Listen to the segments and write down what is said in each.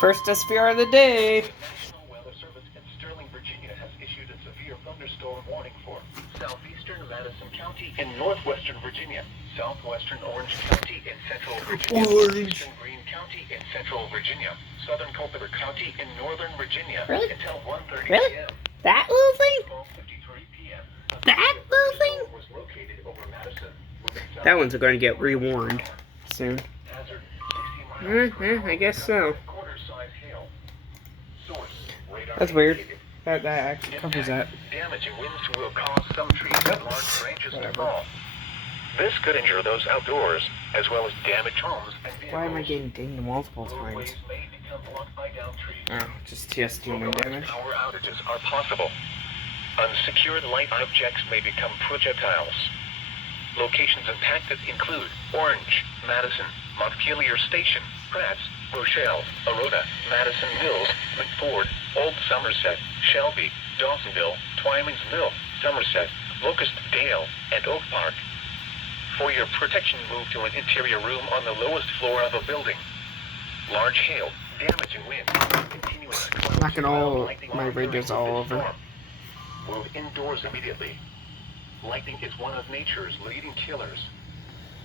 First SVR of the day. The National Weather Service in Sterling, Virginia has issued a severe thunderstorm warning for southeastern Madison County in northwestern Virginia, southwestern Orange County in central Virginia, eastern Greene County in central Virginia, southern Culpeper County in northern Virginia Really? until 1:30 Really? p.m. That little thing? 12:53 p.m. That little thing? Was located over Madison. That one's going to get rewarned soon. Hazard 60 miles per hour I guess so. quarter-size hail. Source, radar That's weird. indicated. That actually covers that. Damaging winds will cause some trees and large branches to Whatever. fall. This could injure those outdoors, as well as damage homes and vehicles. Why am I getting dinged multiple Roadways times? may become blocked by downed trees. Oh, just TSD no Localized damage. power outages are possible. Unsecured light objects may become projectiles. Locations impacted include Orange, Madison, Montpelier Station, Pratt, Rochelle, Aurora, Madison Mills, McFord, Old Somerset, Shelby, Dawsonville, Twymings Mill, Somerset, Locust Dale, and Oak Park. For your protection, move to an interior room on the lowest floor of a building. Large hail, damaging wind, continuous clouds, Knocking all lightning my are radios occurring all with this over. storm. Move indoors immediately. Lightning is one of nature's leading killers.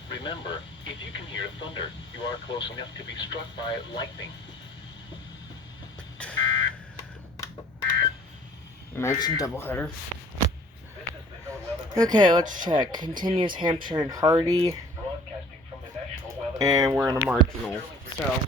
Remember, if you can hear thunder, you are close enough to be struck by lightning. Imagine doubleheader. This is the NOAA Weather Okay, let's check. Continues Hampshire and Hardy, broadcasting from the National Weather and we're in a marginal. So,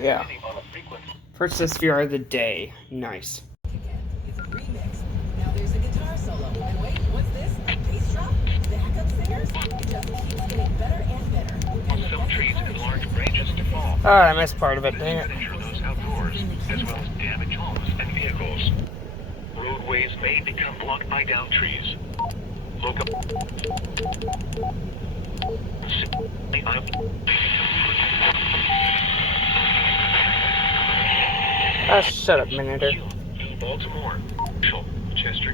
yeah. on a frequency. First SVR of the day. Nice. It's a remix. Now there's a guitar solo. And wait, what's this? A bass drop? Backup singers? It just keeps getting better and better. And the Some best trees part and is large branches to fall. Oh, I missed part of it. Dang This it. could injure those outdoors, as well as damage homes and vehicles. Roadways may become blocked by downed trees. Local. Oh, shut up, Minuter. Baltimore, Chester,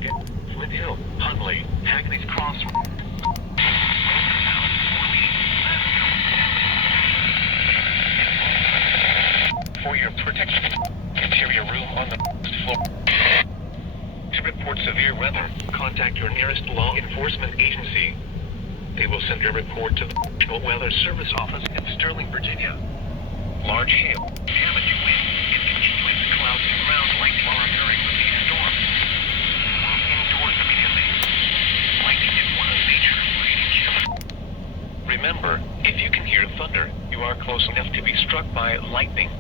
Flint Hill, Hunley, Hackney's Cross. For your protection, interior room on the first floor. To report severe weather, contact your nearest law enforcement agency. They will send your report to the National Weather Service office in Sterling, Virginia. Large hail, damaging wind, and continuous clouds and ground lightning are occurring with these storms. Move indoors immediately. Lightning is one of nature's leading killers. Remember, if you can hear thunder, you are close enough to be struck by lightning.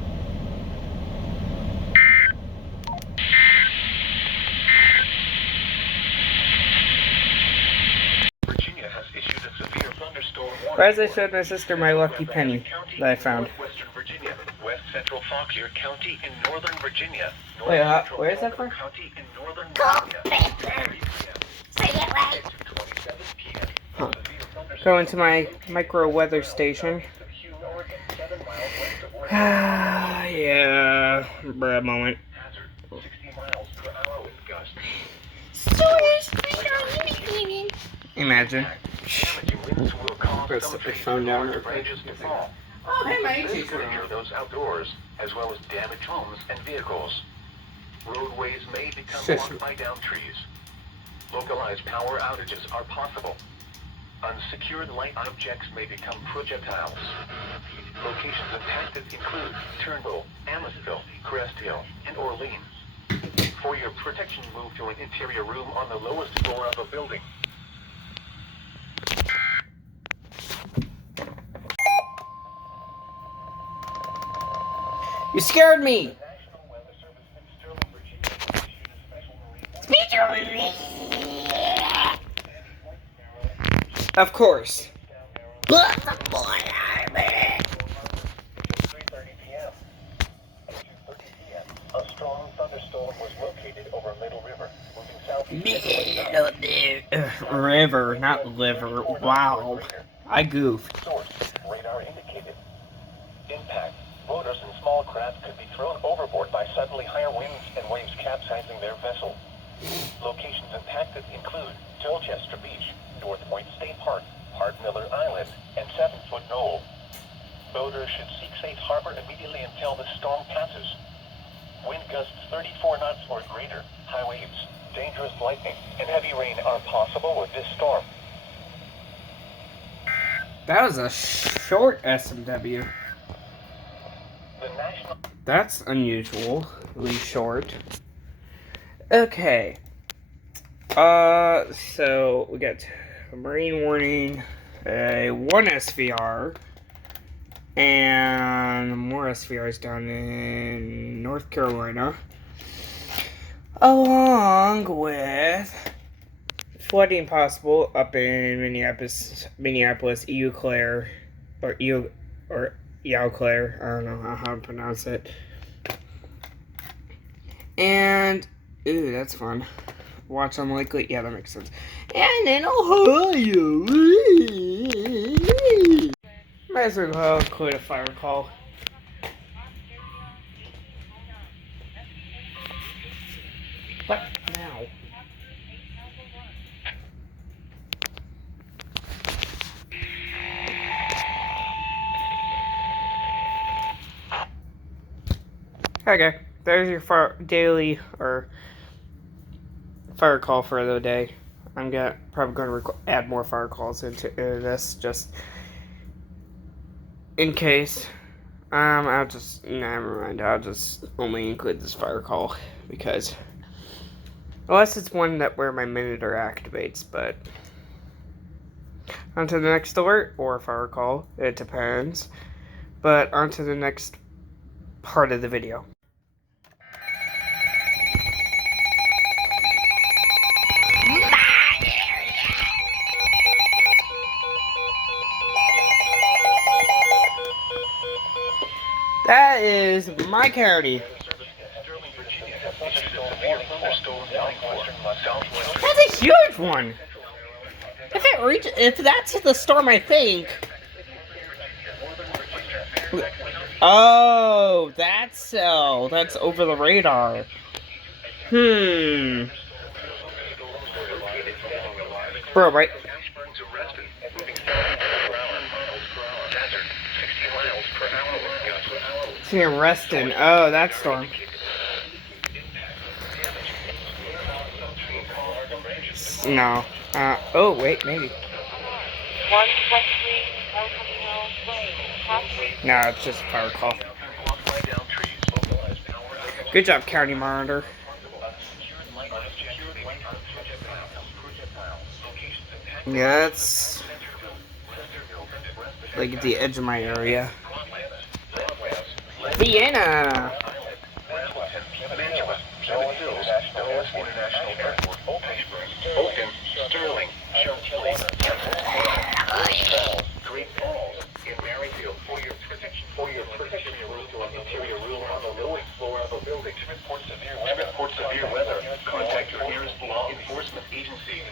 Virginia has issued a severe thunderstorm warning. Whereas I showed my sister my lucky penny that I found. Northwestern Virginia, West Central Fauquier County in Northern Virginia. Wait, North Central where is that Culpeper from? County in Northern Virginia. 3 p.m. to 27 p.m. Huh. Severe thunderstorm Go into my micro weather station. of Hume, Oregon, 7 miles west of Oregon. Yeah, bruh moment. Hazard, 60 miles per hour with gusts. Imagine. Damaging winds will cause Let's some set my trees phone and down large real quick. branches to fall. Oh, hey, my This could injure those outdoors, as well as damage homes and vehicles. Roadways may become blocked by downed trees. Localized power outages are possible. Unsecured light objects may become projectiles. Locations impacted include Turnbull, Amosville, Crest Hill, and Orleans. For your protection, move to an interior room on the lowest floor of a building. You scared me! National Weather Service in Sterling, Virginia issued a special Of course. 3:30 p.m. At 2:30 p.m., a strong thunderstorm was located over Middle River, moving southeast. River, not liver. Wow. I goofed. Source, radar indicated. Impact, boaters and small craft could be thrown overboard by suddenly higher winds and waves capsizing their vessel. Locations impacted include Tolchester Beach, North Point State Park, Hart Miller Island, and 7 Foot Knoll. Boaters should seek safe harbor immediately until the storm passes. Wind gusts 34 knots or greater. High waves, dangerous lightning, and heavy rain are possible with this storm. That was a short SMW. The national... That's unusually short. Okay. So we got a marine warning, one SVR, and more SVRs down in North Carolina, along with flooding possible up in Minneapolis, Eau Claire, or Eau Claire, I don't know how to pronounce it. And, ooh, that's fun. Watch on Lakely, yeah, that makes sense. And in Ohio, might as well include a fire call. What now? Okay, there's your daily or fire call for the day. I'm probably going to add more fire calls into this just in case. I'll just never mind. I'll just only include this fire call because unless it's one where my monitor activates, but on to the next alert or fire call. It depends. But on to the next part of the video. That is my county. That's a huge one. If that's the storm, I think. Oh, that's over the radar. Bro, right? See, Reston. Oh, that storm. No. Oh, wait, maybe. No, it's just a fire call. Good job, County Monitor. Yeah, that's like at the edge of my area. Vienna! Sterling, Great Falls, in Maryfield for your protection, interior room on the lowest floor of a building. To report severe weather, contact your nearest law enforcement agency.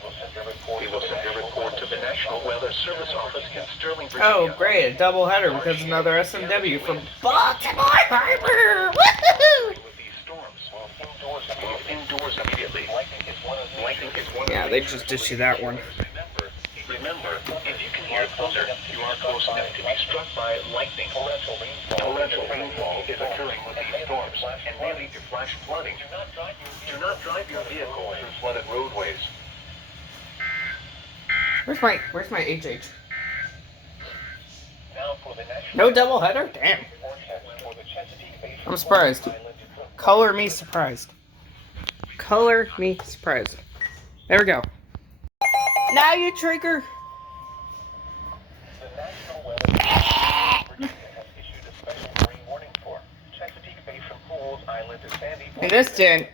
We will send your report to the National Weather Service Office in Sterling, Virginia. Oh, great, a double header because another SMW from Baltimore Harbor! Woohoo! Indoors immediately. Yeah, they just issued that one. Remember, if you can hear thunder, you are close enough to be struck by lightning. Torrential rainfall is occurring with these storms and may lead to flash flooding. Do not drive your vehicle through flooded roadways. Where's my HH? No double header? Damn. I'm surprised. Color me surprised. Color me surprised. There we go. Now you trigger. And this didn't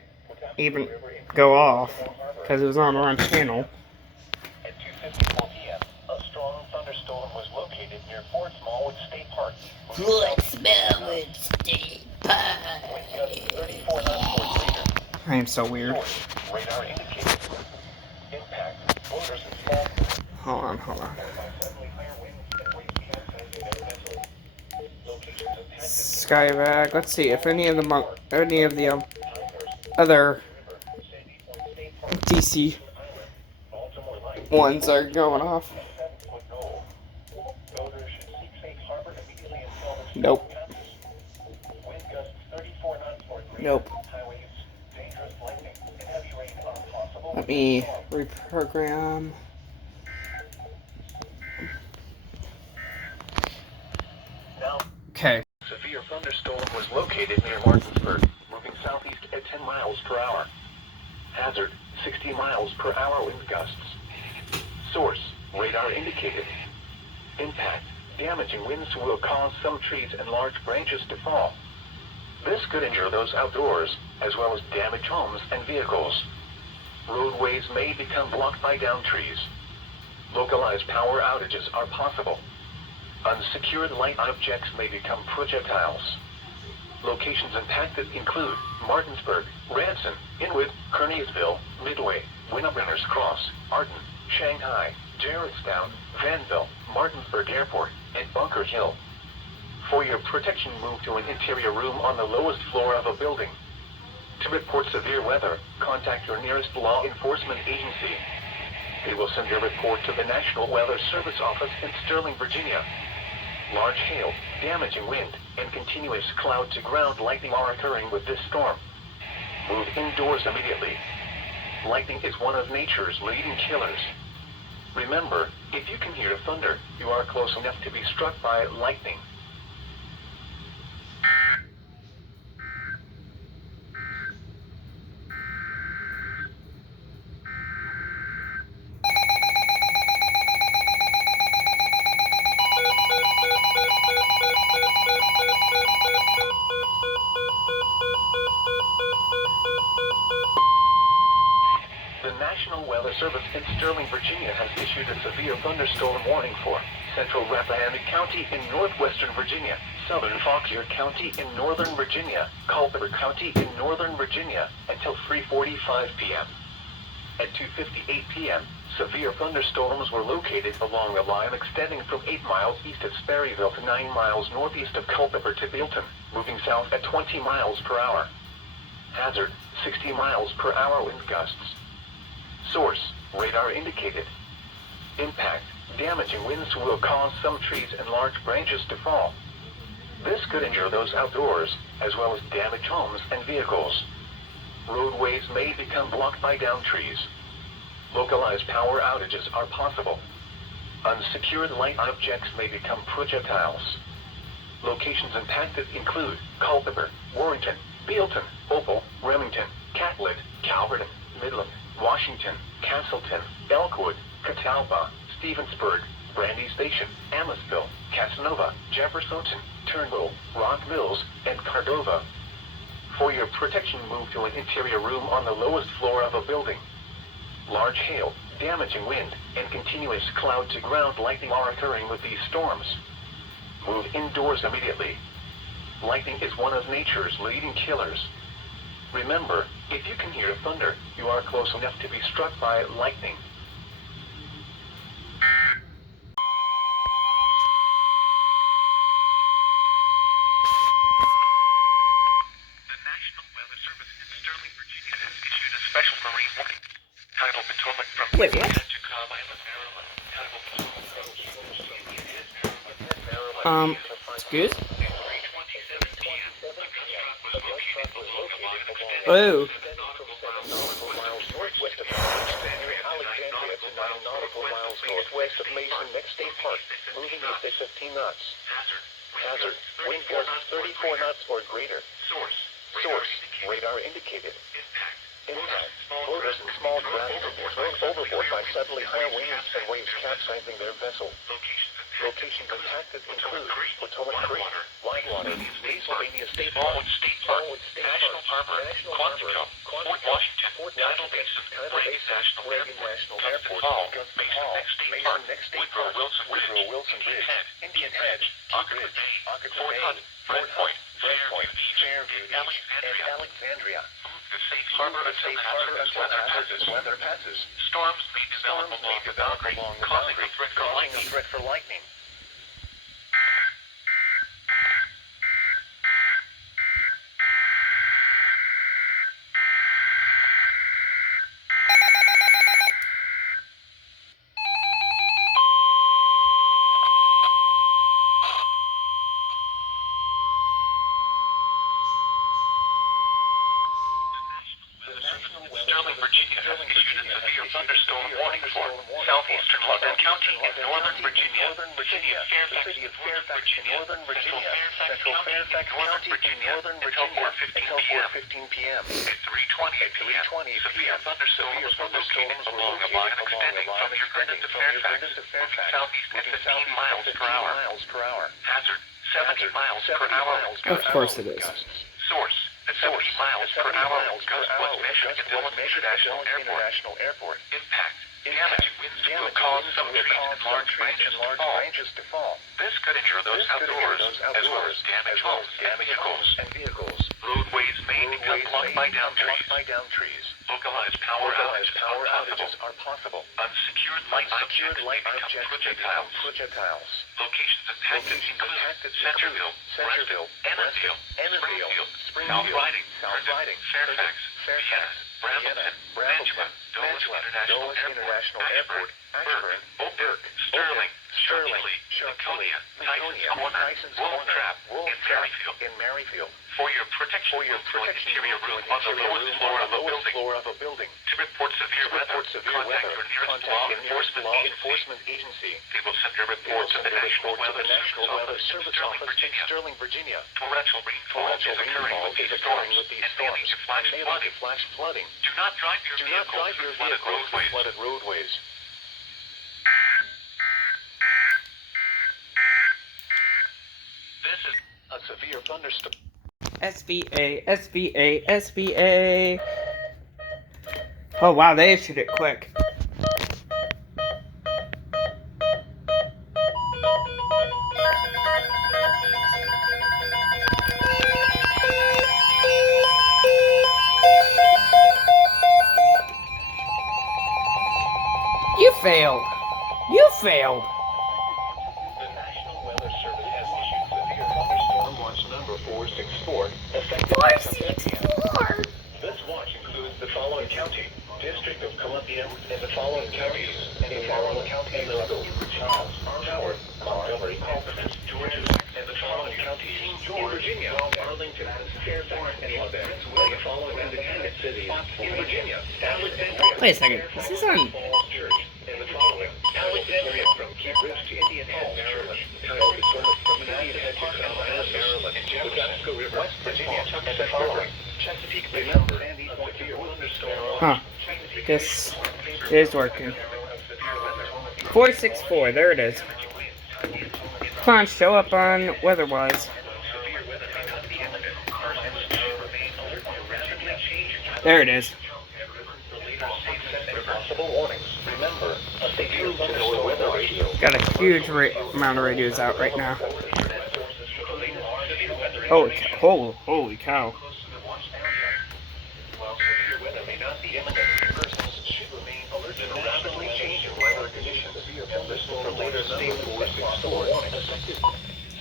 even go off because it was on the wrong channel. At 2:54 p.m., a strong thunderstorm was located near Fort Smallwood State Park. I am so weird. Radar indicates impact. Voters and small... Hold on. Skyvac. Let's see if any of the other DC ones are going off. Nope. Nope. Let me reprogram. Okay. Severe thunderstorm was located near Martinsburg, moving southeast at 10 miles per hour. Hazard, 60 miles per hour wind gusts. Source, radar indicated. Impact, damaging winds will cause some trees and large branches to fall. This could injure those outdoors, as well as damage homes and vehicles. Roadways may become blocked by downed trees. Localized power outages are possible. Unsecured light objects may become projectiles. Locations impacted include Martinsburg, Ranson, Inwood, Kearneysville, Midway, Winter's Cross, Arden, Shanghai, Jarrettstown, Vanville, Martinsburg Airport, and Bunker Hill. For your protection, move to an interior room on the lowest floor of a building. To report severe weather, contact your nearest law enforcement agency. They will send your report to the National Weather Service office in Sterling, Virginia. Large hail, damaging wind, and continuous cloud-to-ground lightning are occurring with this storm. Move indoors immediately. Lightning is one of nature's leading killers. Remember, if you can hear thunder, you are close enough to be struck by lightning. The National Weather Service in Sterling, Virginia has issued a severe thunderstorm warning for central Rappahannock County in northwestern Virginia, southern Fauquier County in northern Virginia, Culpeper County in northern Virginia, until 3:45 p.m. At 2:58 p.m., severe thunderstorms were located along a line extending from 8 miles east of Sperryville to 9 miles northeast of Culpeper to Bealton, moving south at 20 miles per hour. Hazard, 60 miles per hour wind gusts. Source, radar indicated. Impact, damaging winds will cause some trees and large branches to fall. This could injure those outdoors, as well as damage homes and vehicles. Roadways may become blocked by downed trees. Localized power outages are possible. Unsecured light objects may become projectiles. Locations impacted include Culpeper, Warrington, Bealton, Opal, Remington, Catlett, Calverton, Midland, Washington, Castleton, Elkwood, Catawba, Stevensburg, Brandy Station, Amosville, Casanova, Jeffersonton, Turnbull, Rock Mills, and Cordova. For your protection, move to an interior room on the lowest floor of a building. Large hail, damaging wind, and continuous cloud-to-ground lightning are occurring with these storms. Move indoors immediately. Lightning is one of nature's leading killers. Remember, if you can hear thunder, you are close enough to be struck by lightning. The National Weather Service in Sterling, Virginia has issued a special marine warning. Tidal Potomac from Wait, what? to Cobb Island, Maryland. Tidal Potomac from Excuse? At 3:27 p.m., a gust drop was located along a line extending Oh. nautical miles northwest of Alexandria to 9 nautical miles northwest of Mason Neck State Park, moving at 15 knots. Hazard, wind gusts 34 knots or greater. Source, radar indicated. Impact, boaters and small craft thrown overboard by suddenly high winds and waves capsizing their vessel. Locations impacted include Potomac Creek, Whitewater, Pennsylvania State Park, Smallwood State National Park, Harbor, National Quantico, Harbor, Fort Washington, Tidal Basin, Tidal Basin, Reagan National Airport, Gunston Hall, Mason Neck State Park, Woodrow Wilson Bridge, Indian Head, Key Bridge, Ogden Bay, Fort Hunt, Fairpoint, Fairview, and Alexandria. The safe harbor until hazardous weather passes. Storms may develop along the boundary, causing a threat for lightning. storm warning for southeastern Loudon County in northern Virginia, the city of Fairfax in northern Virginia, central Fairfax County in northern Virginia until 4:15 p.m. At 3:20 p.m. Thunderstorms were located along a line extending from Urbana to Fairfax, moving southeast at 15 miles per hour. Hazard, 70 miles per hour. Of course it is. Source, at 70 miles per hour. Gust was measured at Dulles International Airport. Impact, damaging winds will cause some trees and large branches to fall. This could injure those outdoors, as well as damage homes and vehicles. Roadways may become blocked by downed trees. Localized power outages are possible. Unsecured light objects may become projectiles. Locations impacted include Centerville, Ennisville, Springfield, South Riding, Fairfax, Vienna, Brambleton, Dulles International Airport, Ashburn, Burke, Sterling, Chantilly, Tysons Corner, in Maryfield. For your protection, interior room on the lowest floor of a building. To report severe weather, contact your nearest law enforcement agency. They will send your report to the National Weather Service Office in Sterling, Virginia. Torrential rainfall is occurring with these storms and mailing to flash flooding. Do not drive your vehicles through flooded roadways. This is a severe thunderstorm. SVA, SVA, SVA. Oh wow, they issued it quick. You failed. You failed. The National Weather Service has issued severe thunderstorm watch number 464, effective 464. This watch includes the following county, District of Columbia, and the following counties, and the following counties of Charles, Howard, Montgomery, Culpeper, Georgia, and the following counties, in Virginia, Arlington, Fairfax, and Lubbock, and the following independent cities, in Virginia, Alexandria. Wait a second. Is this on? Falls Church, and the following, Alexandria from Key Bridge to Indian Head, Maryland, Kyle from Indian Head to South Island, Maryland, and Jamasco River, West Virginia, and the following, Chesapeake Bay, Sandy Point, thunderstorm. Huh. This is working. 464. There it is. Come on, show up on weather-wise. There it is. Got a huge amount of radios out right now. Holy cow.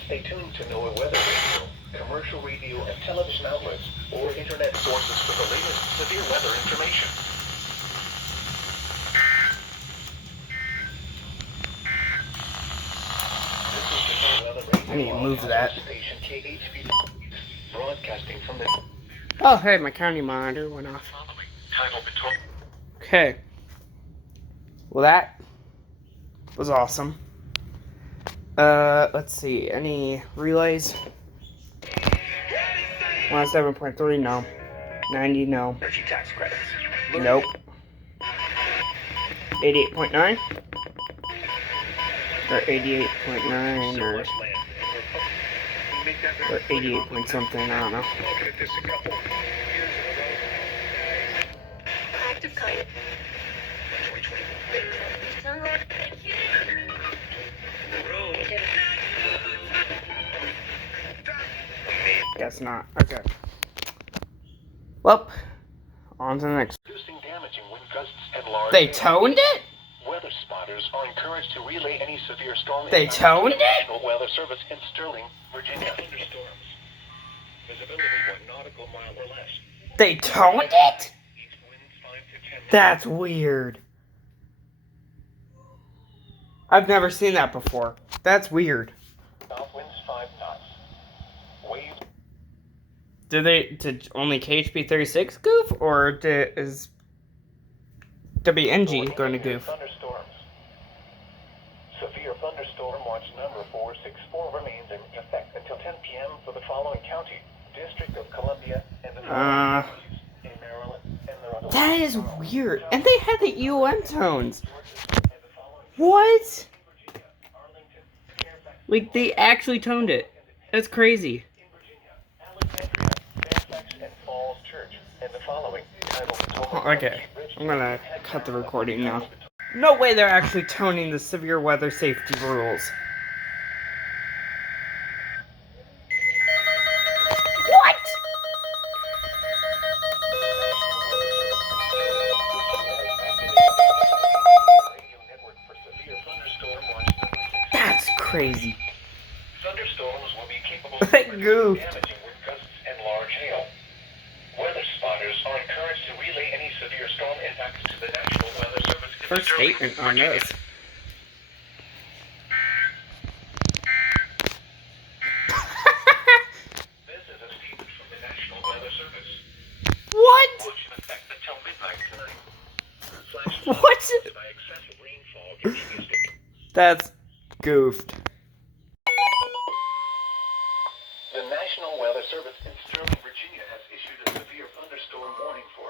Stay tuned to NOAA Weather Radio, commercial radio and television outlets, or internet sources for the latest severe weather information. I need to move that. Station KHB, broadcasting from the Oh, hey, my county monitor went off. Okay. Well, that was awesome. Let's see. Any relays? 107.3, no. 90, no. energy tax credits. Nope. 88.9? Or 88.9, or 88 point something, I don't know. Active kite. Guess not. Okay. Well, on to the next. Producing damaging wind gusts and large. They toned it? Weather spotters are encouraged to relay any severe storm. They toned it? National Weather Service in Sterling, Virginia. Thunderstorms. Visibility 1 nautical mile or less. They toned it? East winds 5 to 10 minutes. That's weird. I've never seen that before. That's weird. South winds 5 knots. Waves. Did only KHB 36 goof, or WNG is going to goof. Thunderstorms. Severe thunderstorm watch number 464 remains in effect until 10 p.m. for the following county, District of Columbia, and the following counties in Maryland and the other That is weird. And they had the UM tones. What? Like, they actually toned it. That's crazy. Alexandria, Fairfax, and Falls Church, and the following titled Okay, I'm gonna cut the recording now. No way they're actually toning the severe weather safety rules. What? That's crazy. Thunderstorms will be capable of That producing goofed. damaging wind gusts and large hail. Weather spotters are encouraged to relay any severe storm impacts to the National Weather Service. in First Sterling, statement on Virginia. this. This is a statement from the National Weather Service. What? Watch in effect until midnight tonight. Flash What? flooding by excessive rainfall continues to That's goofed. The National Weather Service in Sterling, Virginia has issued a severe thunderstorm warning for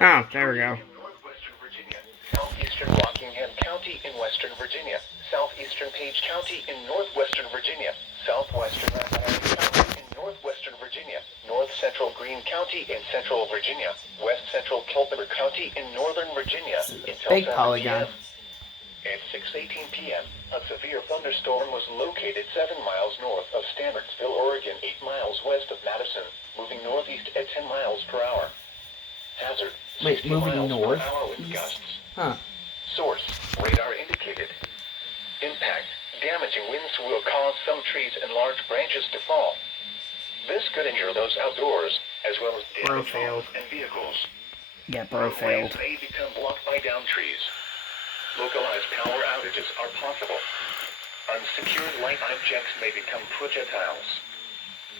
Oh, there we go. northwestern Virginia, southeastern Rockingham County in western Virginia, southeastern Page County in northwestern Virginia, southwestern Rappahannock County in northwestern Virginia, north central Greene County in central Virginia, west central Culpeper County in northern Virginia until Big 7 polygon. p.m. At 6:18 p.m., a severe thunderstorm was located 7 miles north of Stanardsville, Oregon, 8 miles west of Madison, moving northeast at 10 miles per hour. Hazard, Wait, 60 moving miles north? per hour with gusts. Huh. Source, radar indicated. Impact, damaging winds will cause some trees and large branches to fall. This could injure those outdoors, as well as Bro damage failed. homes and vehicles. Yeah, bro failed. Roadways may become blocked by downed trees. Localized power outages are possible. Unsecured light objects may become projectiles.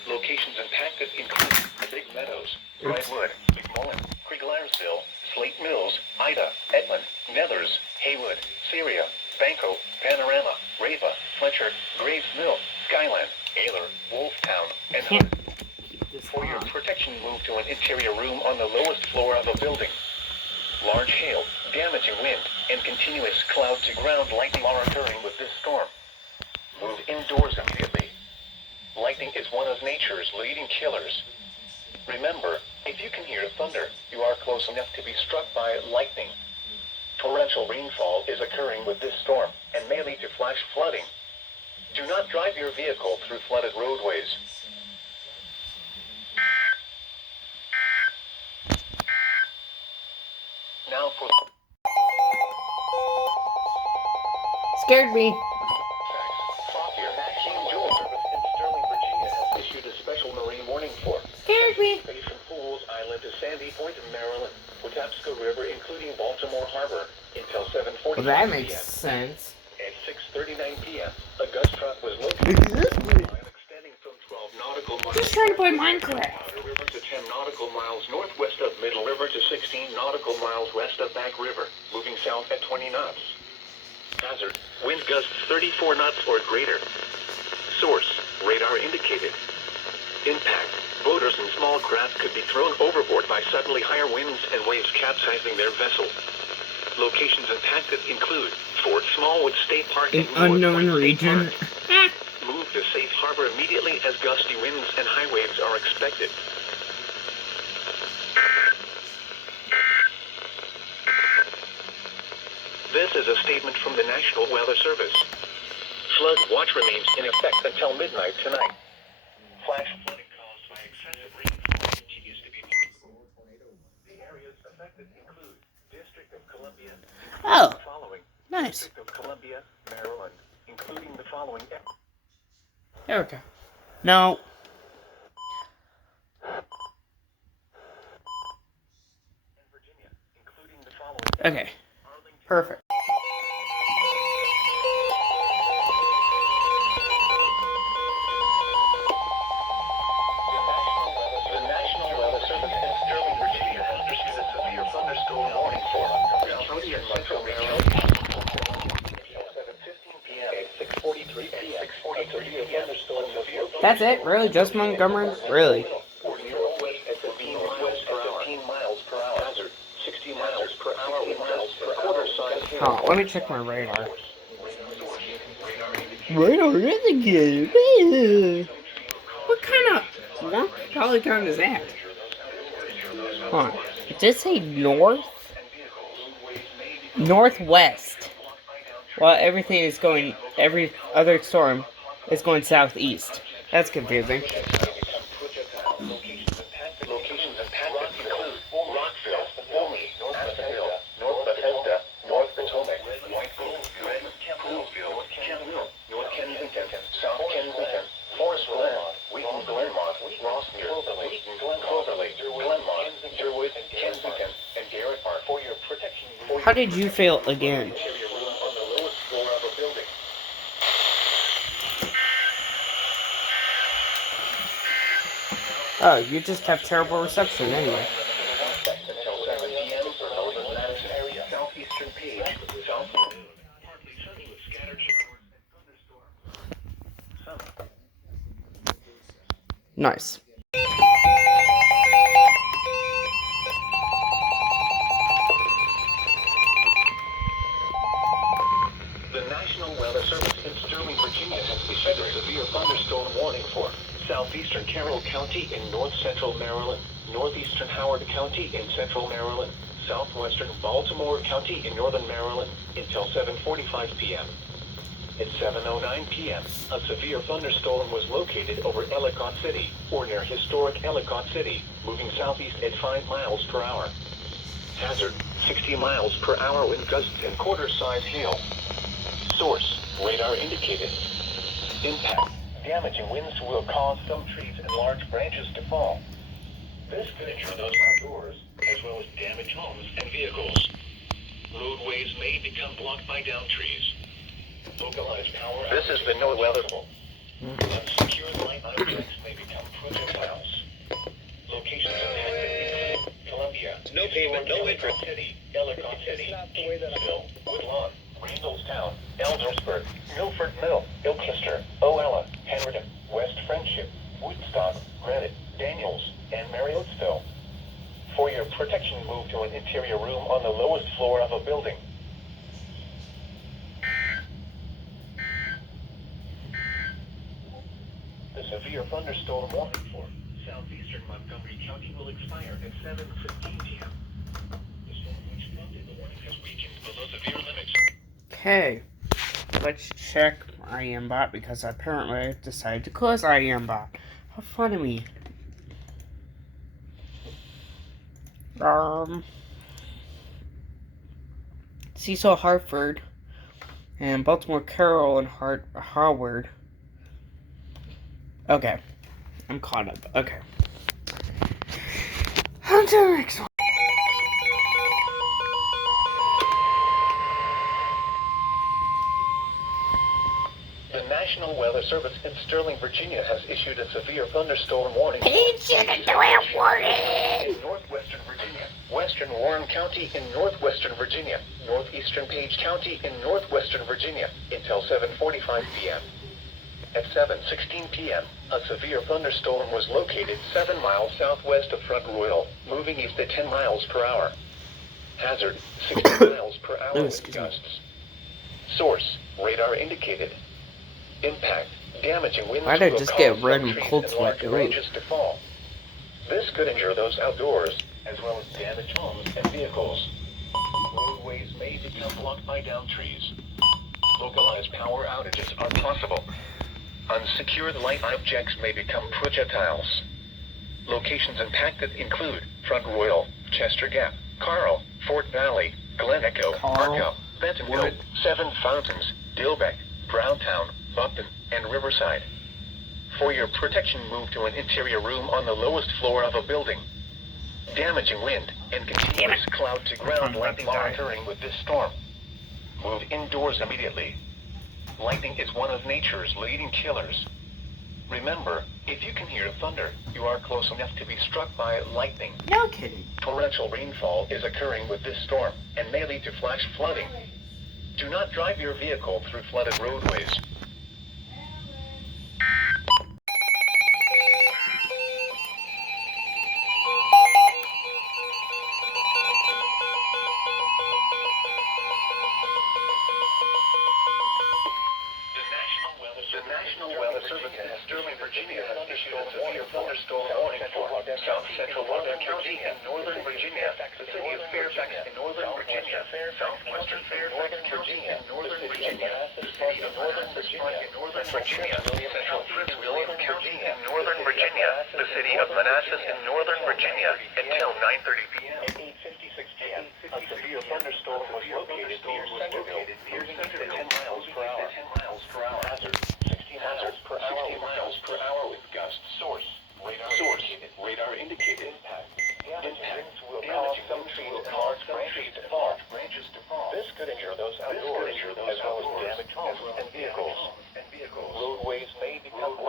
Locations impacted include Big Meadows, Redwood, McMullen, Krieglersville, Slate Mills, Ida, Edmond, Nethers, Haywood, Syria, Banco, Panorama, Rava, Fletcher, Graves Mill, Skyland, Ayler, Wolftown, and Can't Hood. keep this For your on. protection, move to an interior room on the lowest floor of a building. Large hail, damaging wind, and continuous cloud-to-ground lightning are occurring with this storm. Move indoors immediately. Lightning is one of nature's leading killers. Remember, if you can hear thunder, you are close enough to be struck by lightning. Torrential rainfall is occurring with this storm and may lead to flash flooding. Do not drive your vehicle through flooded roadways. Now for Scared me. Fauquier King George Service in Sterling, Virginia has issued a special marine warning for Scared me. Bay from Pools Island to Sandy Point, Maryland, Watapsco River, including Baltimore Harbor, until 7:40 Well, that p.m. makes sense. At 6:39 p.m., a gust front was located extending from 12 nautical miles Just trying to play Minecraft. Powder River to 10 nautical miles northwest of Middle River to 16 nautical miles west of Back River, moving south at 20 knots. Hazard, wind gusts 34 knots or greater. Source, radar indicated. Impact, boaters and small craft could be thrown overboard by suddenly higher winds and waves capsizing their vessel. Locations impacted include Fort Smallwood State Park An and Norwood unknown Point State region. Park. Move to safe harbor immediately as gusty winds and high waves are expected. This is a statement from the National Weather Service. Flood watch remains in effect until midnight tonight. Flash flooding caused by excessive rainfall continues to be possible. The areas affected include District of Columbia, Oh, the following. nice. District of Columbia, Maryland, including the following. There we go. No. Virginia, including the following. Okay. Perfect. The National Weather Service in Sterling, Virginia has issued a severe thunderstorm warning for That's it? Really? Just Montgomery? Really? Northwest at 15 miles per hour. Hazard, 60 miles per hour with gusts and quarter-size hail. Oh, let me check my radar. Radar indicator. What kind of wonk polygon is that? Hold on. Did it say north? Northwest. Well, everything is going, every other storm is going southeast. That's confusing. Locations impacted include Rockville, Fulmy, North Bethesda, North Bethesda, North Potomac, Whiteville, Poolsville, Kentville, North Kensington, South Kensington, Forest Glen, Wheaton, Glenmont, Rossmere, Cloverleaf, Glenmont, Durwood, Kensington, and Garrett Park. For your protection, How did you fail again? interior room on the lowest floor of a building. Oh, you just have terrible reception anyway. Until 7 p.m. for northern Madison area. Southeastern page. South noon. Partly sunny with scattered showers and thunderstorms. Nice. The National Weather Service in Sterling, Virginia has issued a severe thunderstorm warning for southeastern Carroll County in north-central Maryland, northeastern Howard County in central Maryland, southwestern Baltimore County in northern Maryland until 7:45 p.m. At 7:09 p.m., a severe thunderstorm was located over Ellicott City, or near historic Ellicott City, moving southeast at 5 miles per hour. Hazard, 60 miles per hour with gusts and quarter-size hail. Source, radar indicated. Impact, damaging winds will cause some trees and large branches to fall. This could injure those outdoors, as well as damage homes and vehicles. Roadways may become blocked by downed trees. Localized power. This has been no weather. Unsecured light objects may become projectiles. Locations impacted include Columbia, no payment, no interest. City, Ellicott City, Gainesville, Woodlawn, Randallstown, Eldersburg, Milford Mill, Ilchester, Oella, Henderson, West Friendship, Woodstock, Granite, Daniels, and Marriottsville. For your protection, move to an interior room on the lowest floor of a building. The severe thunderstorm warning for southeastern Montgomery County will expire at 7:15 p.m. The storm which prompted the warning has weakened below severe limits. Okay. Let's check IamBot because apparently I decided to close IamBot. How fun of me. Cecil Hartford and Baltimore Carroll and Howard. Okay. I'm caught up. Okay. On to the next one. The National Weather Service in Sterling, Virginia has issued a severe thunderstorm warning. In northwestern Virginia, western Warren County in northwestern Virginia, northeastern Page County in northwestern Virginia until 7:45 p.m. At 7:16 p.m., a severe thunderstorm was located 7 miles southwest of Front Royal, moving east at 10 miles per hour. Hazard, 60 miles per hour with gusts. Source, radar indicated. Impact, damaging winds Why did I will just cause get some red and trees cold and sweat? large Ooh. branches to fall. This could injure those outdoors, as well as damage homes and vehicles. Roadways may become blocked by downed trees. Localized power outages are possible. Unsecured light objects may become projectiles. Locations impacted include Front Royal, Chester Gap, Carl, Fort Valley, Glen Echo, Carl. Arco, Bentonville, Seven Fountains, Dilbeck, Browntown, Buckton, and Riverside. For your protection, move to an interior room on the lowest floor of a building. Damaging wind and continuous cloud-to-ground lightning are occurring with this storm. Move indoors immediately. Lightning is one of nature's leading killers. Remember, if you can hear thunder, you are close enough to be struck by lightning. No kidding. Torrential rainfall is occurring with this storm and may lead to flash flooding. Do not drive your vehicle through flooded roadways. thunderstorm warning for South Central Northern County in Northern Virginia, the city of Fairfax in Northern Virginia, Southwestern Fairfax County in Northern Virginia, the city of Northern Virginia in Northern Virginia, Central Prince William County in Northern Virginia, the city of Manassas in Northern Virginia, until 9:30 p.m. At 8:56 p.m., a severe thunderstorm was located near Centerville, at 10 miles per hour. Hazard, 60 miles per hour with gusts. Source, radar indicated. Impact will cause some trees and large branches to fall. This could injure those outdoors, as well as damage homes and vehicles. Roadways may become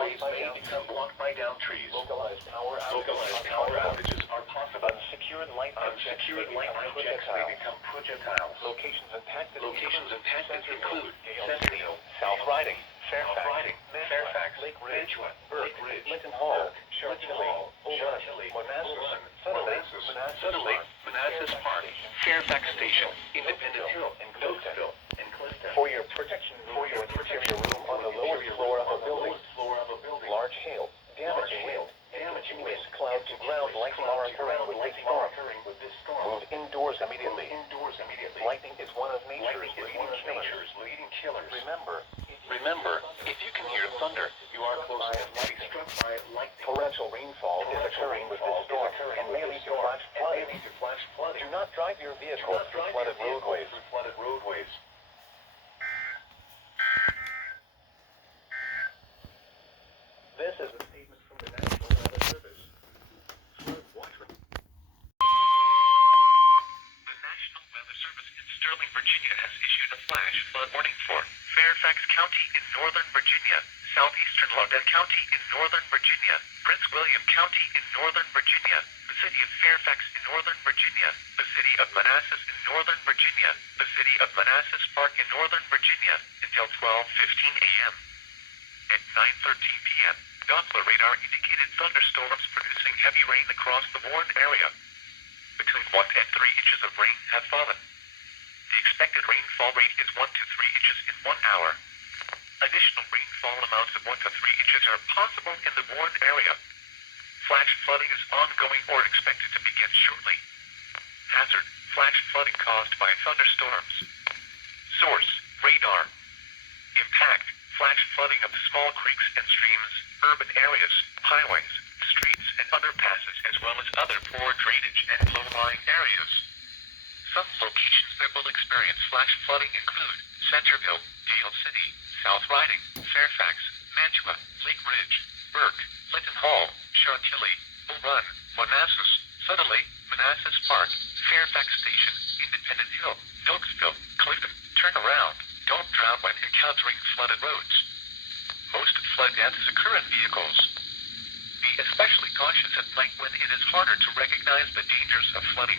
blocked by downed trees. Localized power outages are possible. Unsecured light objects may become projectiles. Locations impacted include Centerville, South Riding, Fairfax, Lake Ridge, Burke Ridge, Lincoln Hall, Chantilly, Manassas Park, Fairfax Station, Independence Hill, and Clifton. For your protection, interior room on the lower floor of a building, large hail, damaging winds, cloud to ground lights are occurring with this storm. Move indoors immediately. Lightning is one of nature's leading killers. Remember, if you can hear thunder, you are close enough to be struck by lightning. Torrential rainfall is occurring with this storm and may lead to flash flooding. Do not drive your vehicle through flooded roadways. This is a statement from the National Weather Service. The National Weather Service in Sterling, Virginia has issued a flash flood warning for Fairfax County in Northern Virginia, Southeastern Loudoun County in Northern Virginia, Prince William County in Northern Virginia, the city of Fairfax in Northern Virginia, the city of Manassas in Northern Virginia, the city of Manassas Park in Northern Virginia, until 12:15 a.m. At 9:13 p.m., Doppler radar indicated thunderstorms producing heavy rain across the warned area. Between 1 and 3 inches of rain have fallen. The expected rainfall rate is 1 to 3 inches in 1 hour. Additional rainfall amounts of 1 to 3 inches are possible in the warned area. Flash flooding is ongoing or expected to begin shortly. Hazard, flash flooding caused by thunderstorms. Source, radar. Impact, flash flooding of small creeks and streams, urban areas, highways, streets, and underpasses, as well as other poor drainage and low-lying areas. Some locations that will experience flash flooding include Centerville, Dale City, South Riding, Fairfax, Mantua, Lake Ridge, Burke, Lincoln Hall, Chantilly, Bull Run, Manassas, Sudley, Manassas Park, Fairfax Station, Independence Hill, Nokesville, Clifton. Turn around. Don't drown when encountering flooded roads. Most flood deaths occur in vehicles. Be especially cautious at night when it is harder to recognize the dangers of flooding.